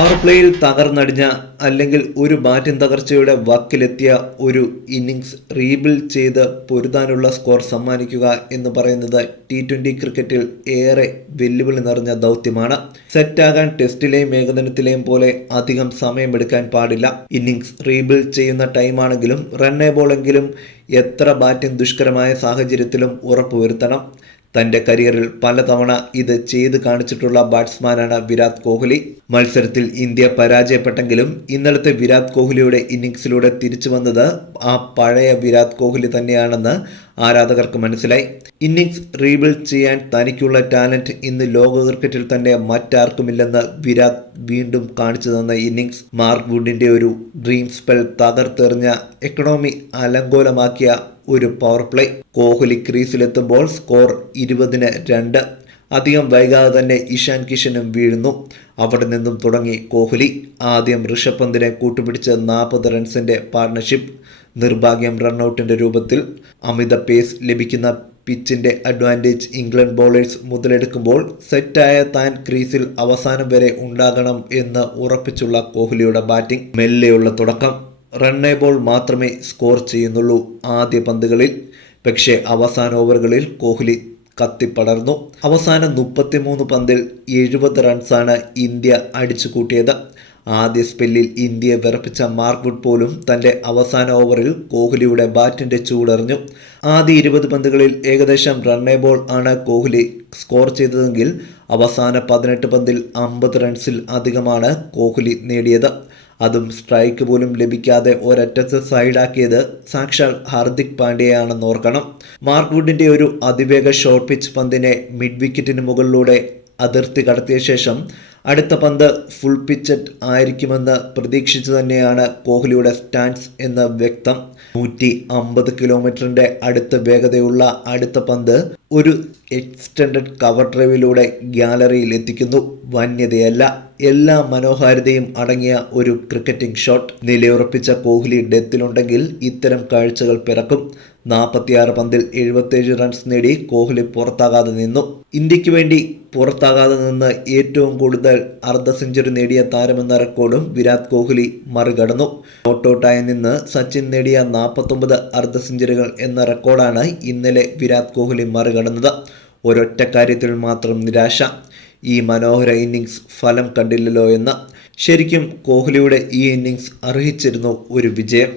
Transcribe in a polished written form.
Power പ്ലേയിൽ തകർന്നടിഞ്ഞ അല്ലെങ്കിൽ ഒരു batting തകർച്ചയുടെ വക്കിലെത്തിയ ഒരു ഇന്നിങ്സ് റീബിൽഡ് ചെയ്ത് പൊരുതാനുള്ള സ്കോർ സമ്മാനിക്കുക എന്ന് പറയുന്നത് T20 ക്രിക്കറ്റിൽ ഏറെ വെല്ലുവിളി നിറഞ്ഞ ദൗത്യമാണ്. സെറ്റാകാൻ ടെസ്റ്റിലെയും ഏകദിനത്തിലെയും പോലെ അധികം സമയമെടുക്കാൻ പാടില്ല. ഇന്നിങ്സ് റീബിൽഡ് ചെയ്യുന്ന ടൈമാണെങ്കിലും റണ്ണേ ബോളെങ്കിലും എത്ര ബാറ്റിംഗ് ദുഷ്കരമായ സാഹചര്യത്തിലും ഉറപ്പുവരുത്തണം. തൻ്റെ കരിയറിൽ പലതവണ ഇത് ചെയ്ത് കാണിച്ചിട്ടുള്ള ബാറ്റ്സ്മാനാണ് വിരാട് കോഹ്ലി. മത്സരത്തിൽ ഇന്ത്യ പരാജയപ്പെട്ടെങ്കിലും ഇന്നലത്തെ വിരാട് കോഹ്ലിയുടെ ഇന്നിങ്സിലൂടെ തിരിച്ചു വന്നത് ആ പഴയ വിരാട് കോഹ്ലി തന്നെയാണെന്ന് ആരാധകർക്ക് മനസ്സിലായി. ഇന്നിങ്സ് റീബിൽഡ് ചെയ്യാൻ തനിക്കുള്ള ടാലന്റ് ഇന്ന് ലോക ക്രിക്കറ്റിൽ തന്നെ മറ്റാർക്കുമില്ലെന്ന് വിരാട് വീണ്ടും കാണിച്ചു തന്ന ഇന്നിങ്സ്. മാർക്ക് വുഡിന്റെ ഒരു ഡ്രീം സ്പെൽ തകർത്തെറിഞ്ഞ എക്കണോമി അലങ്കോലമാക്കിയ ഒരു പവർ പ്ലേ. കോഹ്ലി ക്രീസിലെത്തുമ്പോൾ സ്കോർ 20-2. അധികം വൈകാതെ തന്നെ ഇഷാൻ കിഷനും വീഴുന്നു. അവിടെ നിന്നും തുടങ്ങി കോഹ്ലി. ആദ്യം ഋഷഭ് പന്തിനെ കൂട്ടുപിടിച്ച് 40 റൺസിന്റെ പാർട്ണർഷിപ്പ്. നിർഭാഗ്യം റണ്ണൌട്ടിന്റെ രൂപത്തിൽ. അമിത പേസ് ലഭിക്കുന്ന പിച്ചിന്റെ അഡ്വാൻറ്റേജ് ഇംഗ്ലണ്ട് ബോളേഴ്സ് മുതലെടുക്കുമ്പോൾ സെറ്റായ താൻ ക്രീസിൽ അവസാനം വരെ ഉണ്ടാകണം എന്ന് ഉറപ്പിച്ചുള്ള കോഹ്ലിയുടെ ബാറ്റിംഗ്. മെല്ലെയുള്ള തുടക്കം. റണ്ണേ ബോൾ മാത്രമേ സ്കോർ ചെയ്യുന്നുള്ളൂ ആദ്യ പന്തുകളിൽ. പക്ഷേ അവസാന ഓവറുകളിൽ കോഹ്ലി കത്തിപ്പടർന്നു. അവസാന 33 പന്തിൽ 70 റൺസാണ് ഇന്ത്യ അടിച്ചു കൂട്ടിയത്. ആദ്യ സ്പെല്ലിൽ ഇന്ത്യയെ വിറപ്പിച്ച മാർക്ക് വുഡ് പോലും തൻ്റെ അവസാന ഓവറിൽ കോഹ്ലിയുടെ ബാറ്റിൻ്റെ ചൂടറിഞ്ഞു. ആദ്യ 20 പന്തുകളിൽ ഏകദേശം റണ്ണേ ബോൾ ആണ് കോഹ്ലി സ്കോർ ചെയ്തതെങ്കിൽ അവസാന 18 പന്തിൽ 50 റൺസിൽ അധികമാണ് കോഹ്ലി നേടിയത്. അതും സ്ട്രൈക്ക് പോലും ലഭിക്കാതെ ഒരറ്റത്ത് സൈഡാക്കിയത് സാക്ഷാൽ ഹാർദിക് പാണ്ഡ്യയാണെന്ന് ഓർക്കണം. മാർക്ക് വുഡിന്റെ ഒരു അതിവേഗ ഷോർട്ട് പിച്ച് പന്തിനെ മിഡ് വിക്കറ്റിന് മുകളിലൂടെ അതിർത്തി കടത്തിയ ശേഷം അടുത്ത പന്ത് ഫുൾ പിച്ചറ്റ് ആയിരിക്കുമെന്ന് പ്രതീക്ഷിച്ചു തന്നെയാണ് കോഹ്ലിയുടെ സ്റ്റാൻസ് എന്ന് വ്യക്തം. 150 കിലോമീറ്ററിന്റെ അടുത്ത വേഗതയുള്ള അടുത്ത പന്ത് ഒരു എക്സ്റ്റൻഡഡ് കവർ ഡ്രൈവിലൂടെ ഗ്യാലറിയിൽ എത്തിക്കുന്നു. വന്യതയല്ല, എല്ലാ മനോഹാരിതയും അടങ്ങിയ ഒരു ക്രിക്കറ്റിംഗ് ഷോട്ട്. നിലയുറപ്പിച്ച കോഹ്ലി ഡെത്തിലുണ്ടെങ്കിൽ ഇത്തരം കാഴ്ചകൾ പിറക്കും. 46 പന്തിൽ 77 റൺസ് നേടി കോഹ്ലി പുറത്താകാതെ നിന്നു. ഇന്ത്യക്ക് വേണ്ടി പുറത്താകാതെ നിന്ന് ഏറ്റവും കൂടുതൽ അർദ്ധ സെഞ്ചുറി നേടിയ താരമെന്ന റെക്കോർഡും വിരാട് കോഹ്ലി മറികടന്നു. നോട്ടൌട്ടായി നിന്ന് സച്ചിൻ നേടിയ 49 അർദ്ധ സെഞ്ചുറികൾ എന്ന റെക്കോർഡാണ് ഇന്നലെ വിരാട് കോഹ്ലി മറികടന്നത്. ഒരൊറ്റ കാര്യത്തിൽ മാത്രം നിരാശ, ഈ മനോഹര ഇന്നിങ്സ് ഫലം കണ്ടില്ലല്ലോ എന്ന്. ശരിക്കും കോഹ്ലിയുടെ ഈ ഇന്നിങ്സ് അർഹിച്ചിരുന്നു ഒരു വിജയം.